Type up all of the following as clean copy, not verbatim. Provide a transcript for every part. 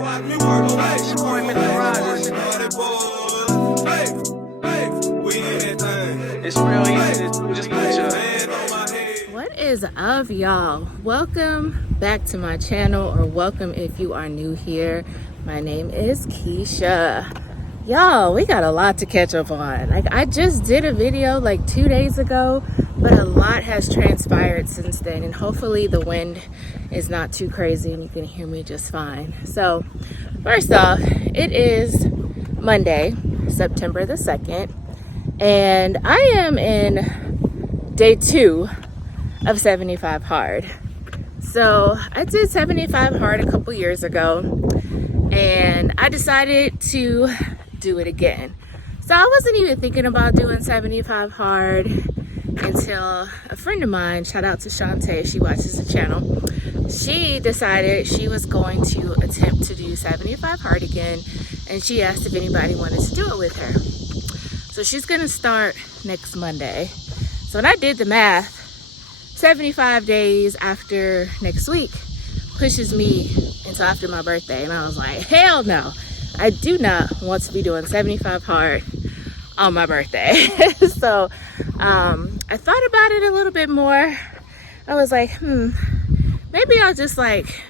watch me work. Hey, we in that thing. It's real easy to just put your hand on my head. What is up, y'all? Welcome back to my channel, or welcome if you are new here. My name is Keisha. Y'all, we got a lot to catch up on. Like, I just did a video like 2 days ago, but a lot has transpired since then, and hopefully the wind is not too crazy and you can hear me just fine. So first off, it is Monday, September the 2nd, and I am in day 2 of 75 hard. So I did 75 hard a couple years ago, and I decided to do it again. So I wasn't even thinking about doing 75 hard until a friend of mine, shout out to Shantae, she watches the channel, she decided she was going to attempt to do 75 hard again, and she asked if anybody wanted to do it with her. So she's gonna start next Monday. So when I did the math, 75 days after next week pushes me until after my birthday, and I was like, hell no, I do not want to be doing 75 hard on my birthday. So I thought about it a little bit more. I was like, maybe I'll just like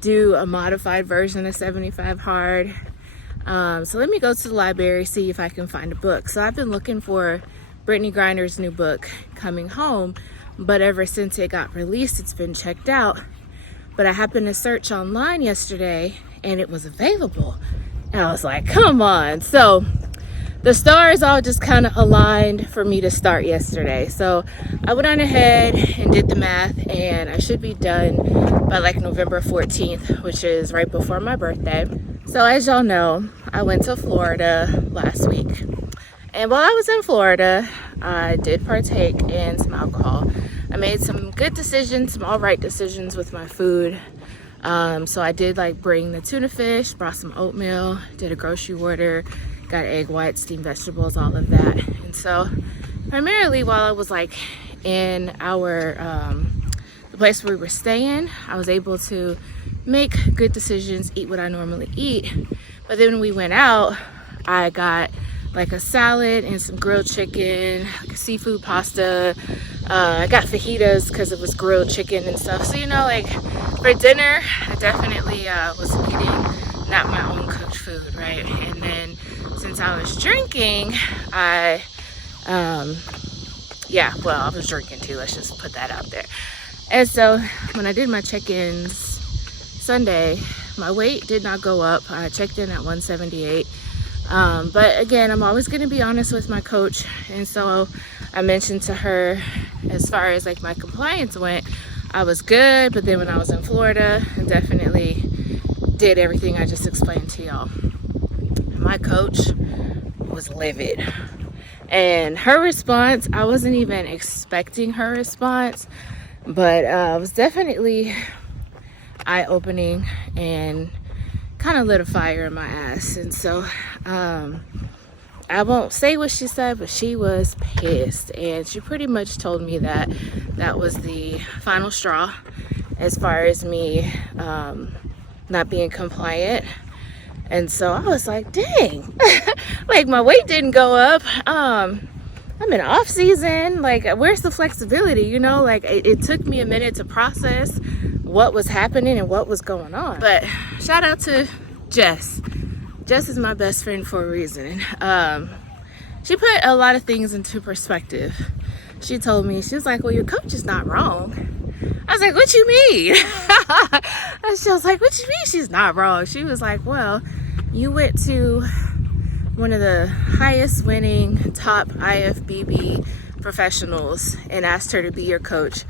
do a modified version of 75 hard. So let me go to the library, see if I can find a book. So I've been looking for Brittany Griner's new book, Coming Home, but ever since it got released, it's been checked out. But I happened to search online yesterday and it was available. And I was like, come on. So the stars all just kind of aligned for me to start yesterday. So I went on ahead and did the math, and I should be done by like November 14th, which is right before my birthday. So as y'all know, I went to Florida last week. And while I was in Florida, I did partake in some alcohol. I made some good decisions, some all right decisions with my food. So I did like bring the tuna fish, brought some oatmeal, did a grocery order, got egg whites, steamed vegetables, all of that. And so primarily while I was like in our, the place where we were staying, I was able to make good decisions, eat what I normally eat. But then when we went out, I got like a salad and some grilled chicken, like a seafood pasta. I got fajitas because it was grilled chicken and stuff. So, you know, like for dinner, I definitely was eating not my own cooked food, right? And then since I was drinking, I was drinking too. Let's just put that out there. And so when I did my check-ins Sunday, my weight did not go up. I checked in at 178. But again, I'm always going to be honest with my coach. And so I mentioned to her, as far as like my compliance went, I was good. But then when I was in Florida, I definitely did everything I just explained to y'all. My coach was livid. And her response, I wasn't even expecting her response, but it was definitely eye-opening and kind of lit a fire in my ass. And so I won't say what she said, but she was pissed, and she pretty much told me that that was the final straw as far as me not being compliant. And so I was like, dang, like my weight didn't go up. I'm in off season, like where's the flexibility, you know? Like it took me a minute to process what was happening and what was going on. But shout out to Jess. Jess is my best friend for a reason. She put a lot of things into perspective. She told me, she was like, well, your coach is not wrong. I was like, what you mean? And she was like, what you mean she's not wrong? She was like, well, you went to one of the highest winning top IFBB professionals and asked her to be your coach,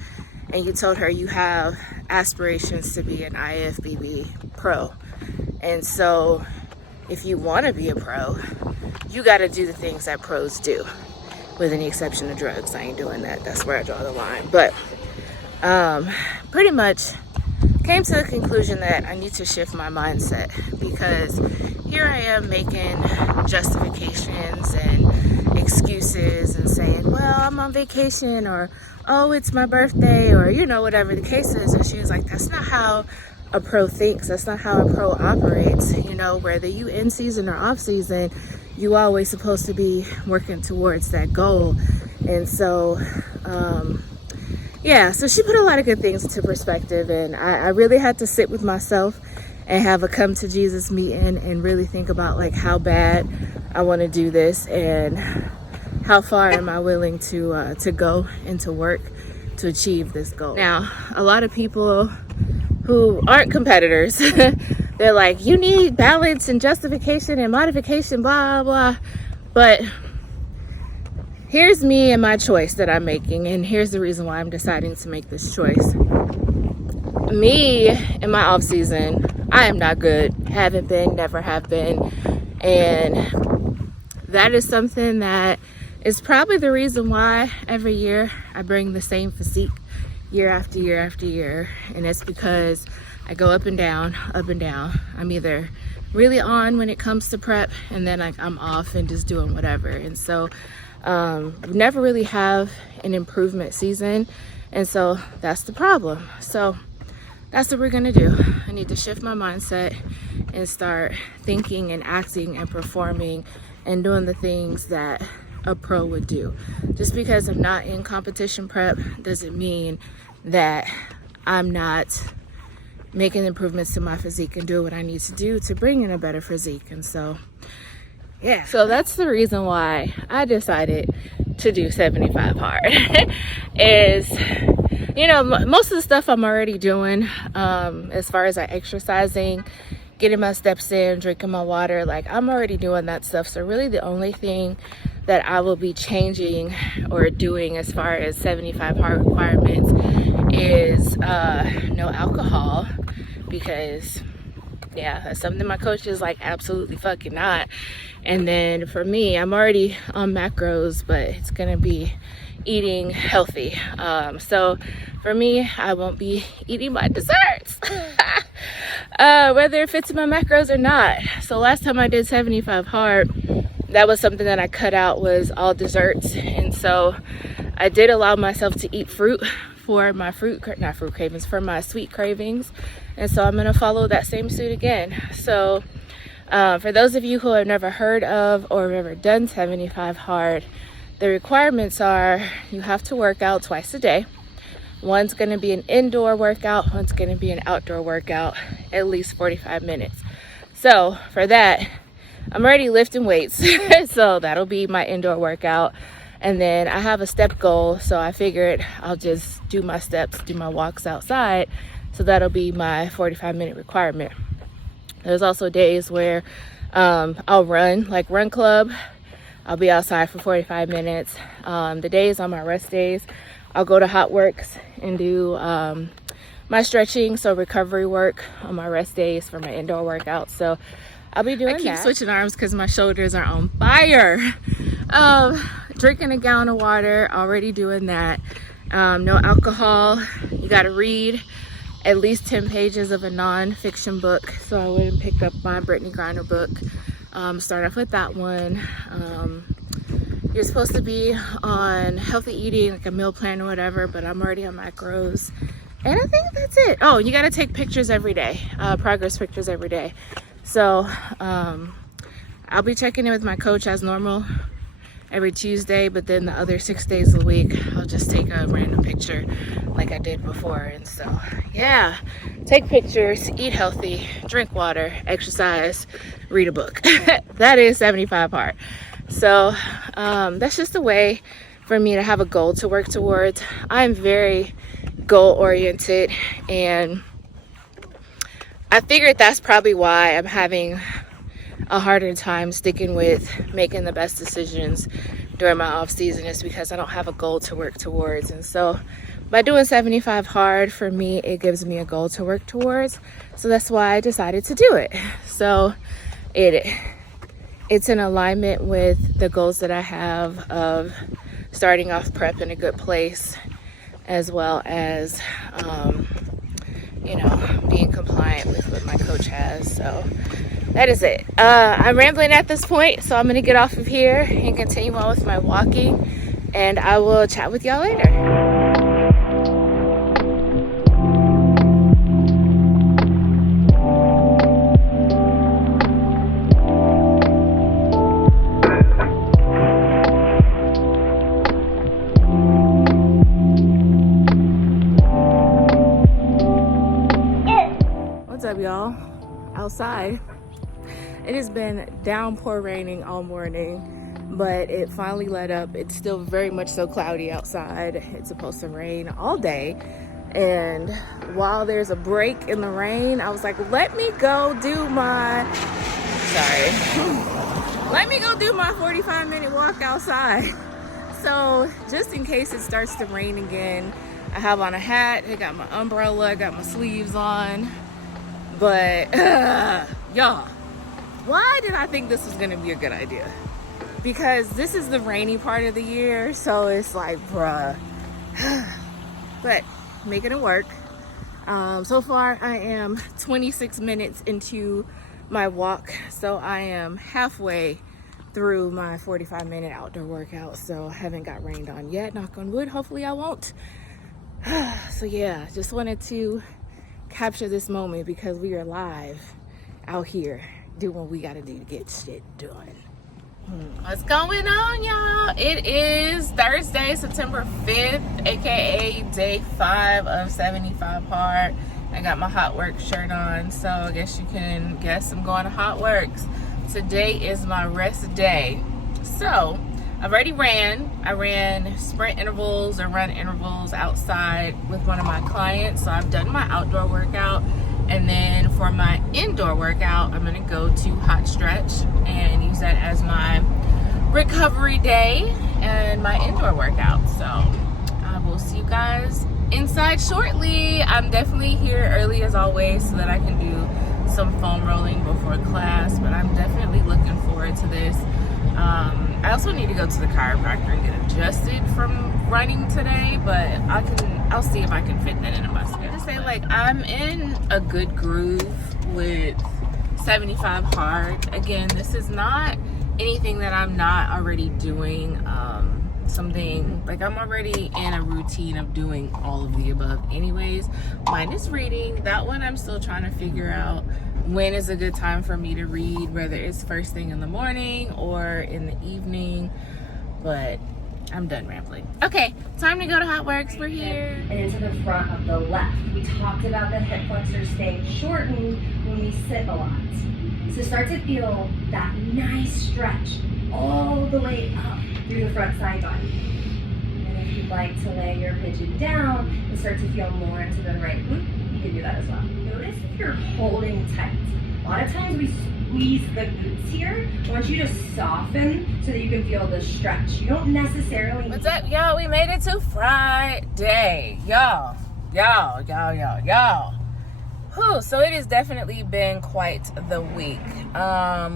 and you told her you have aspirations to be an IFBB pro. And so if you want to be a pro, you got to do the things that pros do, with any exception of drugs. I ain't doing that. That's where I draw the line. But pretty much came to the conclusion that I need to shift my mindset, because here I am making justifications and excuses and saying, well, I'm on vacation, or oh, it's my birthday, or you know, whatever the case is. And she was like, that's not how a pro thinks. That's not how a pro operates. You know, whether you in season or off season, you always supposed to be working towards that goal. And so, yeah, so she put a lot of good things into perspective, and I really had to sit with myself and have a come to Jesus meeting and really think about like how bad I want to do this and how far am I willing to go and to work to achieve this goal. Now, a lot of people who aren't competitors, they're like, you need balance and justification and modification, blah, blah. But here's me and my choice that I'm making, and here's the reason why I'm deciding to make this choice. Me in my off season, I am not good, haven't been, never have been, and that is something that is probably the reason why every year I bring the same physique year after year after year. And it's because I go up and down, up and down. I'm either really on when it comes to prep, and then like I'm off and just doing whatever. And so never really have an improvement season, and so that's the problem. So that's what we're gonna do. I need to shift my mindset and start thinking and acting and performing and doing the things that a pro would do. Just because I'm not in competition prep doesn't mean that I'm not making improvements to my physique and doing what I need to do to bring in a better physique. And so yeah, so that's the reason why I decided to do 75 hard. Is, you know, most of the stuff I'm already doing, as far as like exercising, getting my steps in, drinking my water, like I'm already doing that stuff. So really the only thing that I will be changing or doing as far as 75 hard requirements is no alcohol, because yeah, that's something my coach is like, absolutely fucking not. And then for me, I'm already on macros, but it's gonna be eating healthy. So for me, I won't be eating my desserts, whether it fits in my macros or not. So last time I did 75 hard, that was something that I cut out, was all desserts. And so I did allow myself to eat fruit for my for my sweet cravings. And so I'm gonna follow that same suit again. So for those of you who have never heard of or have ever done 75 hard, the requirements are you have to work out twice a day. One's gonna be an indoor workout, one's gonna be an outdoor workout, at least 45 minutes. So for that, I'm already lifting weights, so that'll be my indoor workout. And then I have a step goal, so I figured I'll just do my steps, do my walks outside. So that'll be my 45-minute requirement. There's also days where I'll run, like run club. I'll be outside for 45 minutes. The days on my rest days, I'll go to Hot Works and do my stretching, so recovery work on my rest days for my indoor workouts. So I'll be doing that. I keep switching arms because my shoulders are on fire. Drinking a gallon of water, already doing that. No alcohol. You got to read at least 10 pages of a non-fiction book. So I went and picked up my Brittany Griner book. Start off with that one. You're supposed to be on healthy eating, like a meal plan or whatever, but I'm already on macros. And I think that's it. Oh, you got to take pictures every day, progress pictures every day. So I'll be checking in with my coach as normal every Tuesday, but then the other 6 days of the week, I'll just take a random picture like I did before. And so, yeah, take pictures, eat healthy, drink water, exercise, read a book. That is 75 hard. So that's just a way for me to have a goal to work towards. I'm very goal oriented, and I figured that's probably why I'm having a harder time sticking with making the best decisions during my off season, is because I don't have a goal to work towards. And so by doing 75 hard, for me, it gives me a goal to work towards. So that's why I decided to do it. So it's in alignment with the goals that I have of starting off prep in a good place, as well as being compliant with what my coach has. So that is it. I'm rambling at this point, so I'm gonna get off of here and continue on with my walking, and I will chat with y'all later. outside. It has been downpour raining all morning, but it finally let up. It's still very much so cloudy outside. It's supposed to rain all day. And while there's a break in the rain, I was like, let me go do my 45-minute walk outside. So just in case it starts to rain again, I have on a hat, I got my umbrella, I got my sleeves on. But y'all, why did I think this was gonna be a good idea? Because this is the rainy part of the year, so it's like, bruh. But making it work. So far I am 26 minutes into my walk, so I am halfway through my 45-minute outdoor workout, so I haven't got rained on yet, knock on wood. Hopefully I won't. So yeah, just wanted to capture this moment because we are live out here doing what we gotta do to get shit done. What's going on, y'all? It is Thursday, September 5th, aka day 5 of 75 hard. I got my Hot Works shirt on, so I guess you can guess I'm going to Hot Works. Today is my rest day. So I've already ran. I ran sprint intervals or run intervals outside with one of my clients. So I've done my outdoor workout. And then for my indoor workout, I'm gonna go to Hot Stretch and use that as my recovery day and my indoor workout. So I will see you guys inside shortly. I'm definitely here early as always so that I can do some foam rolling before class, but I'm definitely looking forward to this. I also need to go to the chiropractor and get adjusted from running today, but I'll see if I can fit that into my schedule. To say, like, I'm in a good groove with 75 hard. Again, this is not anything that I'm not already doing. Something like I'm already in a routine of doing all of the above anyways, minus reading. That one I'm still trying to figure out when is a good time for me to read, whether it's first thing in the morning or in the evening. But I'm done rambling. Okay, time to go to Hot Works. We're here. And into the front of the left. We talked about the hip flexors staying shortened when we sit a lot. So start to feel that nice stretch all the way up through the front side body. And if you'd like to lay your pigeon down and start to feel more into the right glute, you can do that as well. Notice if you're holding tight. A lot of times we squeeze the glutes here. I want you to soften so that you can feel the stretch. You don't necessarily... What's up, y'all? We made it to Friday. Y'all. Whew, so it has definitely been quite the week.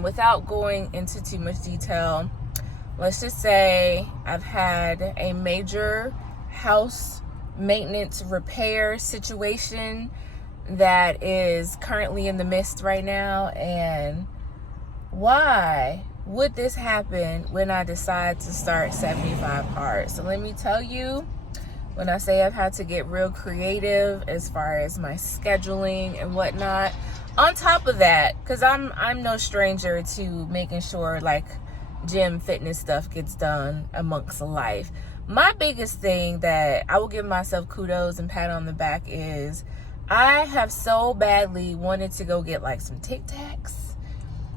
Without going into too much detail, let's just say I've had a major house maintenance repair situation that is currently in the midst right now. And why would this happen when I decide to start 75 hard? So let me tell you, when I say I've had to get real creative as far as my scheduling and whatnot, on top of that, because I'm no stranger to making sure like gym fitness stuff gets done amongst life. My biggest thing that I will give myself kudos and pat on the back is I have so badly wanted to go get like some Tic Tacs,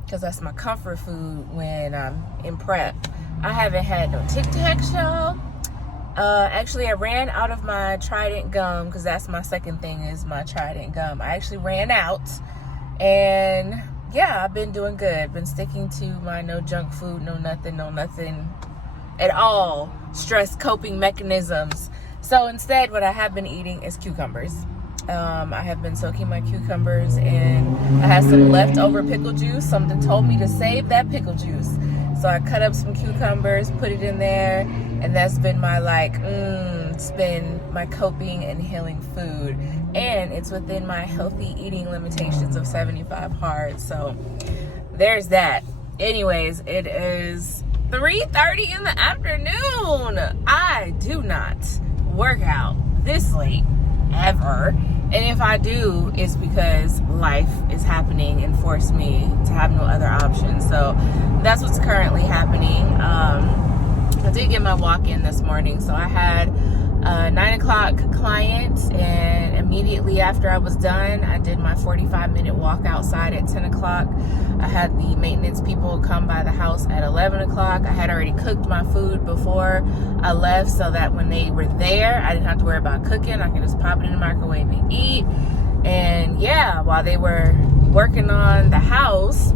because that's my comfort food when I'm in prep. I haven't had no Tic Tacs, y'all. Actually, I ran out of my Trident gum, because that's my second thing is my Trident gum. I actually ran out, and yeah, I've been doing good. Been sticking to my no junk food, no nothing at all stress coping mechanisms. So instead, what I have been eating is cucumbers. I have been soaking my cucumbers, and I had some leftover pickle juice. Something told me to save that pickle juice. So I cut up some cucumbers, put it in there, and that's been my it's been my coping and healing food. And it's within my healthy eating limitations of 75 hard. So there's that. Anyways, it is 3:30 in the afternoon. I do not work out this late ever. And if I do, it's because life is happening and forced me to have no other option. So that's what's currently happening. I did get my walk in this morning, so I had 9 o'clock client, and immediately after I was done, I did my 45-minute walk outside at 10 o'clock. I had the maintenance people come by the house at 11 o'clock. I had already cooked my food before I left so that when they were there, I didn't have to worry about cooking. I can just pop it in the microwave and eat. And yeah, while they were working on the house,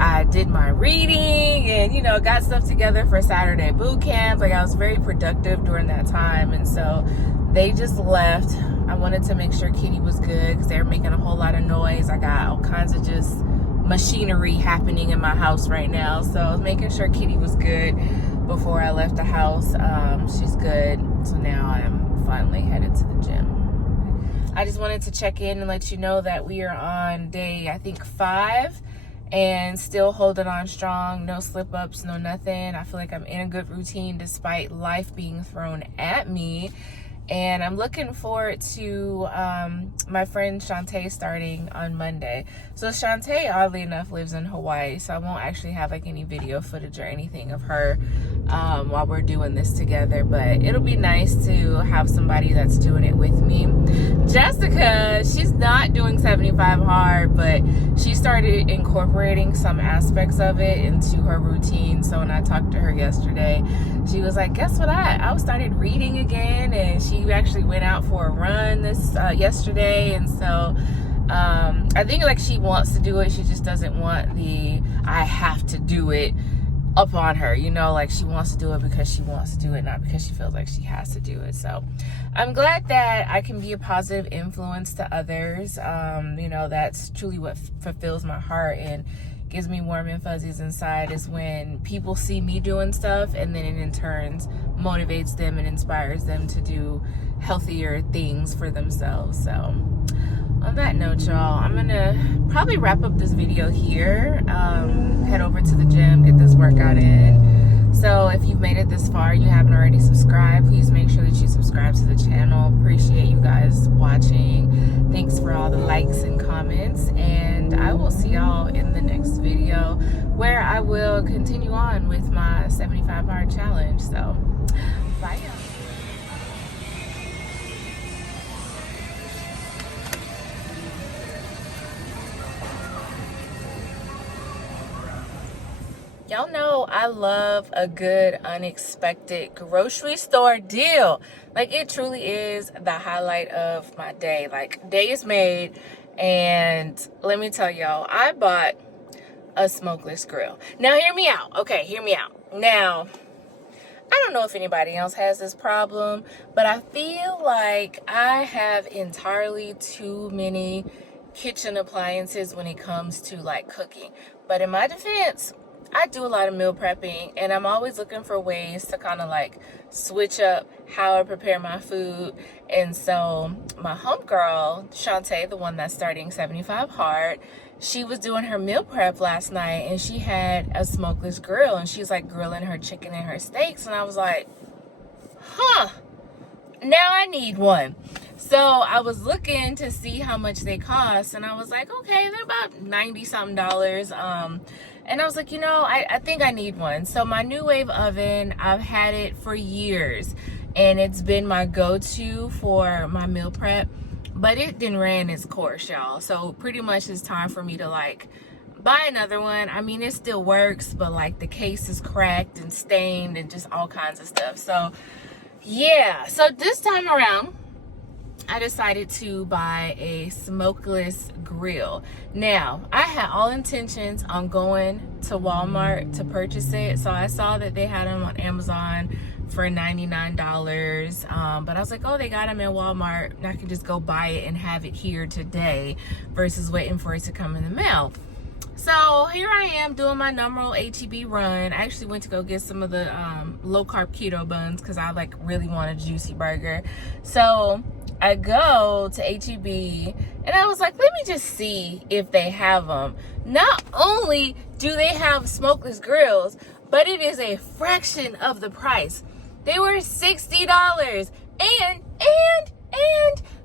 I did my reading and, you know, got stuff together for Saturday boot camp. Like, I was very productive during that time. And so they just left. I wanted to make sure Kitty was good because they were making a whole lot of noise. I got all kinds of just machinery happening in my house right now. So I was making sure Kitty was good before I left the house. She's good. So now I'm finally headed to the gym. I just wanted to check in and let you know that we are on day, I think, 5. And still holding on strong, no slip ups, no nothing. I feel like I'm in a good routine despite life being thrown at me. And I'm looking forward to my friend Shantae starting on Monday. So Shantae, oddly enough, lives in Hawaii, so I won't actually have like any video footage or anything of her while we're doing this together. But it'll be nice to have somebody that's doing it with me. Jessica, she's not doing 75 hard, but she started incorporating some aspects of it into her routine. So when I talked to her yesterday, she was like, guess what, I started reading again, and she actually went out for a run yesterday. And so I think like she wants to do it, she just doesn't want the I have to do it upon her, you know, like she wants to do it because she wants to do it, not because she feels like she has to do it. So I'm glad that I can be a positive influence to others. You know, that's truly what fulfills my heart and gives me warm and fuzzies inside, is when people see me doing stuff and then it in turn motivates them and inspires them to do healthier things for themselves. So on that note, y'all, I'm gonna probably wrap up this video here, head over to the gym, get this workout in. So if you've made it this far, you haven't already subscribed, please make sure that you subscribe to the channel. Appreciate you guys watching. Thanks for all the likes and comments, and I will see y'all in the next video where I will continue on with my 75 hard challenge. So bye, y'all. Y'all know I love a good unexpected grocery store deal. Like, it truly is the highlight of my day. Like, day is made, and let me tell y'all, I bought a smokeless grill. Now hear me out. Okay, hear me out. Now, I don't know if anybody else has this problem, but I feel like I have entirely too many kitchen appliances when it comes to like cooking. But in my defense, I do a lot of meal prepping, and I'm always looking for ways to kind of like switch up how I prepare my food. And so my homegirl, Shantae, the one that's starting 75 hard, she was doing her meal prep last night, and she had a smokeless grill, and she's like grilling her chicken and her steaks. And I was like, huh, now I need one. So I was looking to see how much they cost, and I was like, okay, they're about $90 something. And I was like, you know, I think I need one. So my New Wave oven, I've had it for years, and it's been my go-to for my meal prep, but it didn't ran its course, y'all. So pretty much it's time for me to like buy another one. I mean, it still works, but like the case is cracked and stained and just all kinds of stuff. So yeah, so this time around, I decided to buy a smokeless grill. Now, I had all intentions on going to Walmart to purchase it. So I saw that they had them on Amazon for $99. But I was like, oh, they got them at Walmart, and I can just go buy it and have it here today versus waiting for it to come in the mail. So here I am doing my normal HEB run. I actually went to go get some of the low carb keto buns because I like really want a juicy burger. So I go to HEB, and I was like, let me just see if they have them. Not only do they have smokeless grills, but it is a fraction of the price. They were $60, and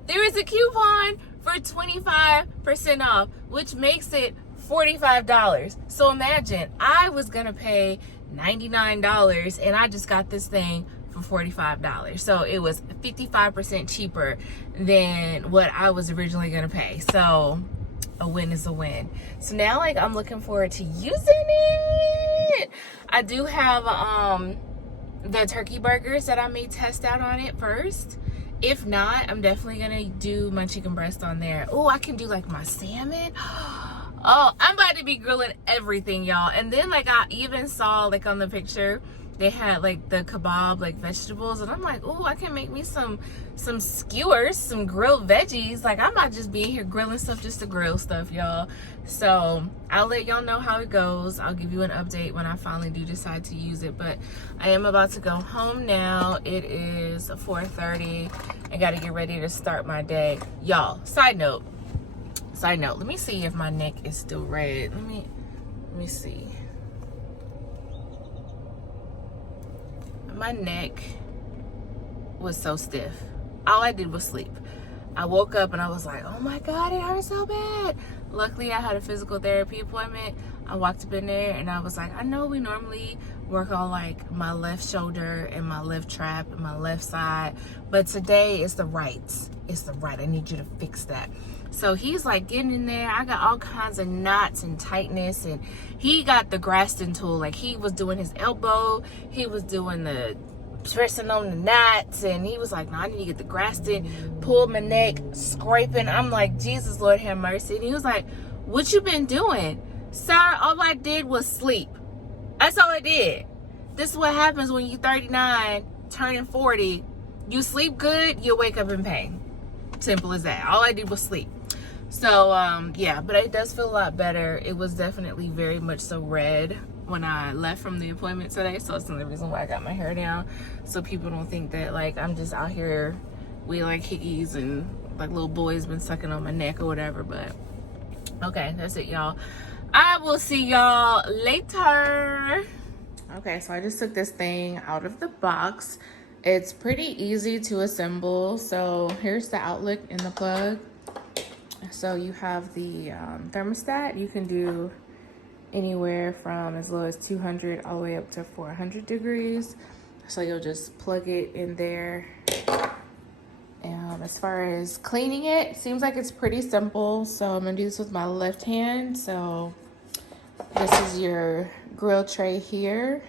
there is a coupon for 25% off, which makes it $45. So imagine, I was gonna pay $99, and I just got this thing for $45. So it was 55% cheaper than what I was originally gonna pay. So a win is a win. So now, like, I'm looking forward to using it. I do have the turkey burgers that I may test out on it first. If not, I'm definitely gonna do my chicken breast on there. Oh, I can do like my salmon. Oh, I'm about to be grilling everything, y'all. And then, like, I even saw, like, on the picture, they had like the kebab, like, vegetables, and I'm like, oh, I can make me some skewers, some grilled veggies. Like, I'm not just being here grilling stuff just to grill stuff, y'all. So I'll let y'all know how it goes. I'll give you an update when I finally do decide to use it. But I am about to go home now. It is 4:30. I gotta get ready to start my day, y'all. Side note, let me see if my neck is still red. Let me see. My neck was so stiff. All I did was sleep. I woke up and I was like, oh my God, it hurts so bad. Luckily, I had a physical therapy appointment. I walked up in there and I was like, I know we normally work on like my left shoulder and my left trap and my left side, but today it's the right. It's the right. I need you to fix that. So he's like getting in there. I got all kinds of knots and tightness, and he got the Graston tool. Like, he was doing his elbow, he was doing the pressing on the knots, and he was like, no, I need to get the Graston, pulled my neck, scraping. I'm like, Jesus, Lord have mercy. And he was like, what you been doing? Sir, all I did was sleep. That's all I did. This is what happens when you're 39, turning 40. You sleep good, you wake up in pain. Simple as that. All I did was sleep. So yeah, but it does feel a lot better. It was definitely very much so red when I left from the appointment today, so it's another reason why I got my hair down, so people don't think that like I'm just out here we like hickeys and like little boys been sucking on my neck or whatever. But okay, that's it, y'all. I will see y'all later. Okay, so I just took this thing out of the box. It's pretty easy to assemble. So here's the outlet and the plug. So you have the thermostat. You can do anywhere from as low as 200 all the way up to 400 degrees. So you'll just plug it in there. As far as cleaning it, seems like it's pretty simple. So I'm gonna do this with my left hand. So this is your grill tray here.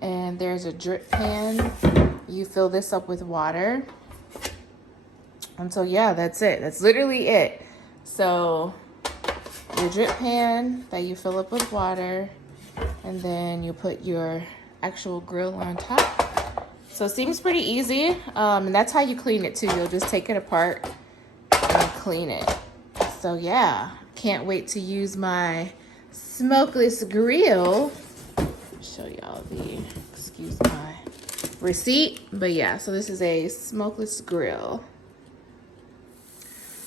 And there's a drip pan. You fill this up with water. And so yeah, that's it. That's literally it. So your drip pan that you fill up with water, and then you put your actual grill on top. So it seems pretty easy. And that's how you clean it too. You'll just take it apart and clean it. So yeah, can't wait to use my smokeless grill. Show y'all excuse my receipt. But yeah, so this is a smokeless grill.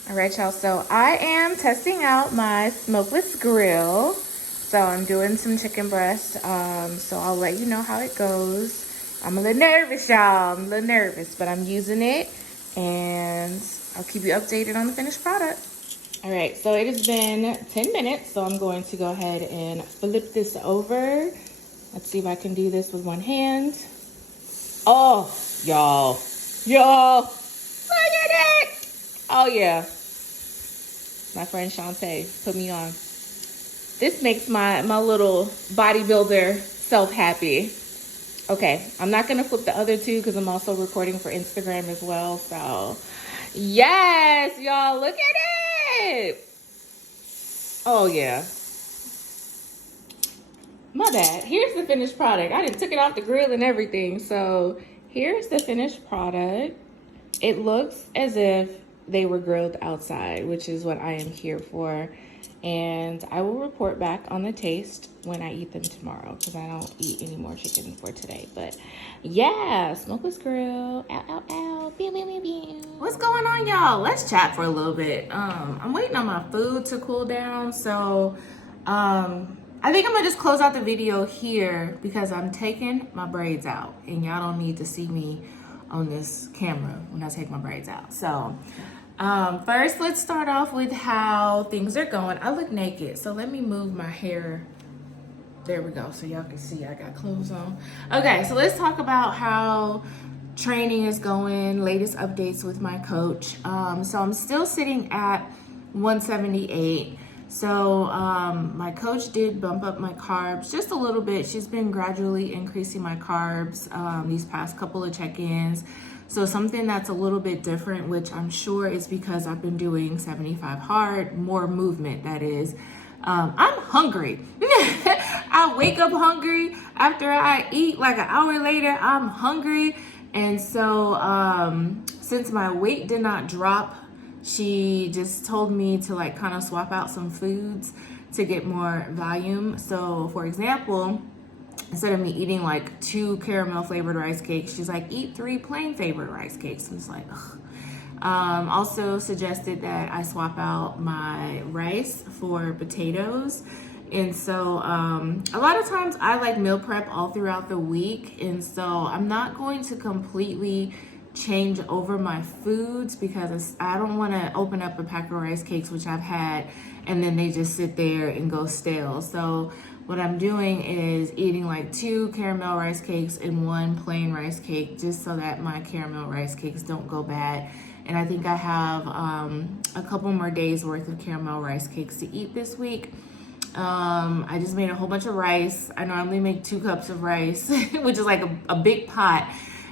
All right, y'all, so I am testing out my smokeless grill. So I'm doing some chicken breast. So I'll let you know how it goes. I'm a little nervous, y'all. I'm a little nervous, but I'm using it, and I'll keep you updated on the finished product. All right, so it has been 10 minutes, so I'm going to go ahead and flip this over. Let's see if I can do this with one hand. Oh, y'all, look at it. Oh yeah, my friend Shantae put me on. This makes my little bodybuilder self happy. Okay, I'm not gonna flip the other two because I'm also recording for Instagram as well. So yes, y'all, look at it. Oh yeah. My bad. Here's the finished product. I done took it off the grill and everything. So here's the finished product. It looks as if they were grilled outside, which is what I am here for. And I will report back on the taste when I eat them tomorrow, because I don't eat any more chicken for today. But yeah, smokeless grill. Ow, ow, ow. Pew, pew, pew, pew. What's going on, y'all? Let's chat for a little bit. I'm waiting on my food to cool down. So I think I'm gonna just close out the video here because I'm taking my braids out, and y'all don't need to see me on this camera when I take my braids out. So first, let's start off with how things are going. I look naked, so let me move my hair There we go, so y'all can see I got clothes on. Okay, so let's talk about how training is going, latest updates with my coach. So I'm still sitting at 178. So my coach did bump up my carbs just a little bit. She's been gradually increasing my carbs these past couple of check-ins. So something that's a little bit different, which I'm sure is because I've been doing 75 hard, more movement that is. I'm hungry. I wake up hungry after I eat, like an hour later, I'm hungry. And so since my weight did not drop, she just told me to like kind of swap out some foods to get more volume. So for example, instead of me eating like 2 caramel flavored rice cakes, she's like, eat 3 plain flavored rice cakes. And it's like, ugh. Also suggested that I swap out my rice for potatoes. And so a lot of times I like meal prep all throughout the week. And so I'm not going to completely change over my foods because I don't want to open up a pack of rice cakes, which I've had, and then they just sit there and go stale. So what I'm doing is eating like 2 caramel rice cakes and 1 plain rice cake, just so that my caramel rice cakes don't go bad. And I think I have a couple more days worth of caramel rice cakes to eat this week. I just made a whole bunch of rice. I normally make 2 cups of rice, which is like a big pot.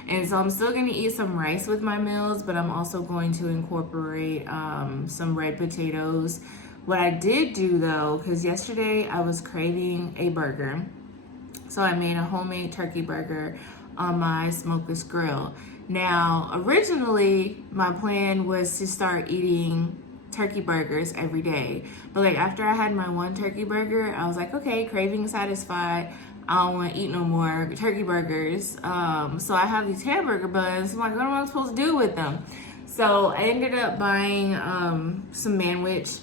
And so I'm still gonna eat some rice with my meals, but I'm also going to incorporate some red potatoes. What I did do though, because yesterday I was craving a burger, so I made a homemade turkey burger on my smokeless grill. Now, originally my plan was to start eating turkey burgers every day, but like after I had my 1 turkey burger, I was like, okay, craving satisfied. I don't want to eat no more turkey burgers. So I have these hamburger buns. I'm like, what am I supposed to do with them? So I ended up buying some manwich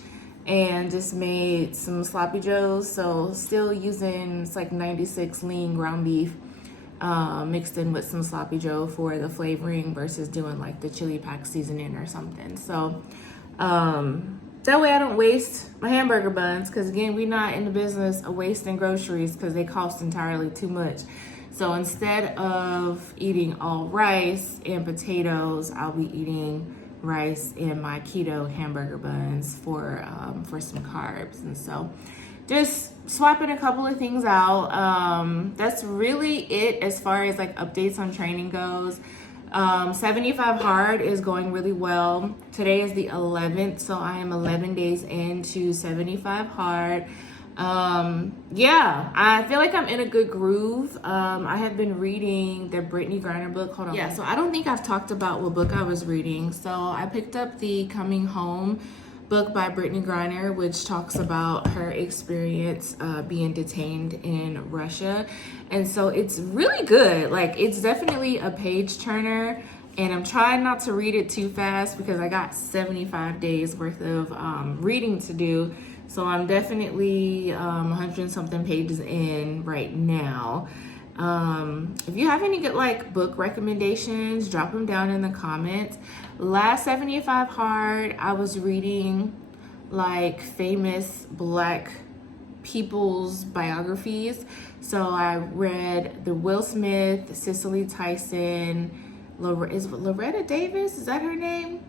and just made some sloppy joes. So still using, it's like 96 lean ground beef mixed in with some sloppy joe for the flavoring versus doing like the chili pack seasoning or something. So that way I don't waste my hamburger buns, because again, we're not in the business of wasting groceries because they cost entirely too much. So instead of eating all rice and potatoes, I'll be eating rice and my keto hamburger buns for some carbs. And so just swapping a couple of things out. That's really it as far as like updates on training goes. 75 hard is going really well. Today is the 11th, so I am 11 days into 75 hard. Yeah, I feel like I'm in a good groove. I have been reading the Brittany Griner book. Hold on. Yeah, so I don't think I've talked about what book I was reading. So I picked up the Coming Home book by Brittany Griner, which talks about her experience being detained in Russia. And so it's really good. Like, it's definitely a page turner, and I'm trying not to read it too fast because I got 75 days worth of reading to do. So I'm definitely 100 and something pages in right now. If you have any good like book recommendations, drop them down in the comments. Last 75 hard, I was reading like famous Black people's biographies. So I read the Will Smith, Cicely Tyson, Loretta Davis, is that her name?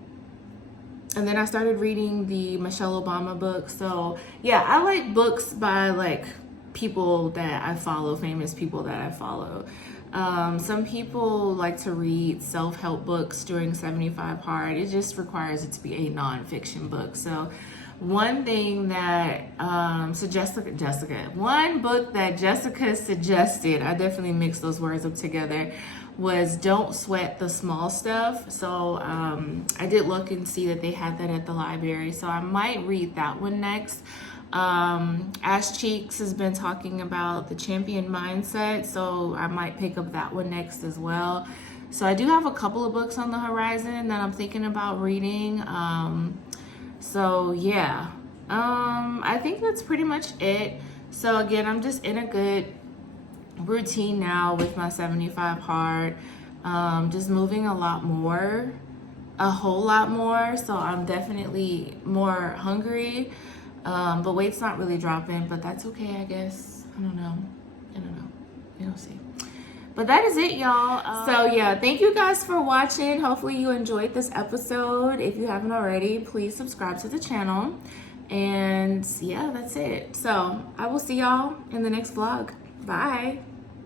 And then I started reading the Michelle Obama book. So yeah, I like books by like people that I follow, famous people that I follow. Some people like to read self-help books during 75 hard. It just requires it to be a nonfiction book. So one thing that one book that Jessica suggested, I definitely mixed those words up together, was Don't Sweat the Small Stuff. So I did look and see that they had that at the library, so I might read that one next. Ash Cheeks has been talking about the champion mindset, so I might pick up that one next as well. So I do have a couple of books on the horizon that I'm thinking about reading. So yeah, I think that's pretty much it. So again, I'm just in a good routine now with my 75 hard, just moving a whole lot more. So I'm definitely more hungry. But weight's not really dropping, but that's okay, I guess. I don't know. We'll see. But that is it, y'all. So yeah, thank you guys for watching. Hopefully you enjoyed this episode. If you haven't already, please subscribe to the channel. And yeah, that's it. So I will see y'all in the next vlog. Bye.